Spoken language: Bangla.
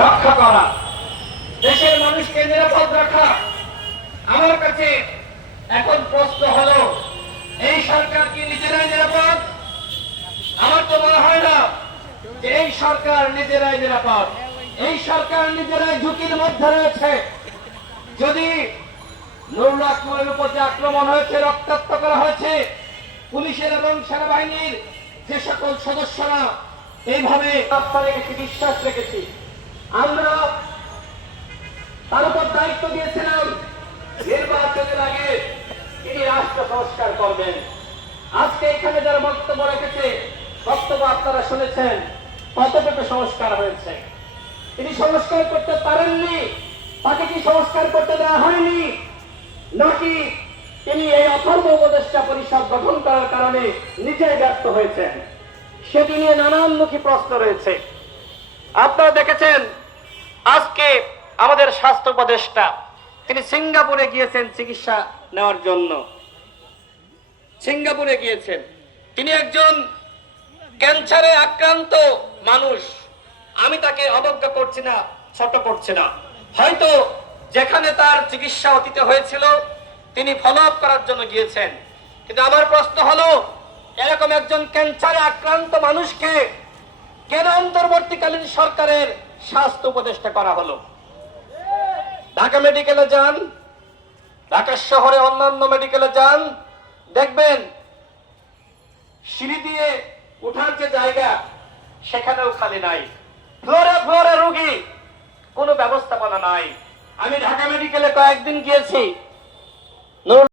রক্ষা করা। দেশের মানুষকে নিরাপদ রাখা। আমার কাছে এখন প্রশ্ন হলো, এই সরকার কি নিজেরাই নিরাপদ? আমার তো মনে হয় না যে এই সরকার নিজেরাই নিরাপদ। এই সরকার নিজেরাই ঝুঁকির মধ্যে রয়েছে। যদি নুরুল উপর যে আক্রমণ হয়েছে, রক্তাক্ত করা হয়েছে, পুলিশের এবং সেনাবাহিনীর যে সকল সদস্যরা এইভাবে রেখেছি বিশ্বাস রেখেছি আমরা তার উপর দায়িত্ব দিয়েছিলাম, নির্বাচনের আগে তিনি রাষ্ট্র সংস্কার করবেন। আজকে এখানে যারা বক্তব্য রেখেছে, বক্তব্য আপনারা শুনেছেন কতটুকু সংস্কার হয়েছে। তিনি সংস্কার করতে পারেননি, তাকে কি সংস্কার করতে দেওয়া হয়নি? নাকি তিনি এই অথর্ব উপদেষ্টা পরিষদ গঠন করার কারণে নিজেই ব্যর্থ হয়েছেন? সেটি নিয়ে নানানমুখী প্রশ্ন রয়েছে। আপনারা দেখেছেন স্বাস্থ্য উপদেষ্টা। তিনি সিঙ্গাপুরে গিয়েছেন চিকিৎসা নেওয়ার জন্য। সিঙ্গাপুরে গিয়েছেন। তিনি একজন ক্যান্সারে আক্রান্ত মানুষ। আমি তাকে অবজ্ঞা করছি না, ছোট করছি না। হয়তো যেখানে তার চিকিৎসা অতীতে হয়েছিল, তিনি ফলো করার জন্য গিয়েছেন। কিন্তু আমার প্রশ্ন হলো, এরকম একজন ক্যান্সারে আক্রান্ত মানুষকে কেন অন্তর্বর্তীকালীন সরকারের স্বাস্থ্য উপদেষ্টা করা হলো? ঢাকা মেডিকেলে যান ঢাকা শহরে অন্যান্য মেডিকেলে যান, দেখবেন সিঁড়ি দিয়ে উঠার যে জায়গা সেখানেও খালি নাই। ফ্লোরে ফ্লোরে রুগী, কোনো ব্যবস্থাপনা নাই। আমি ঢাকা মেডিকেলে কয়েকদিন গিয়েছি।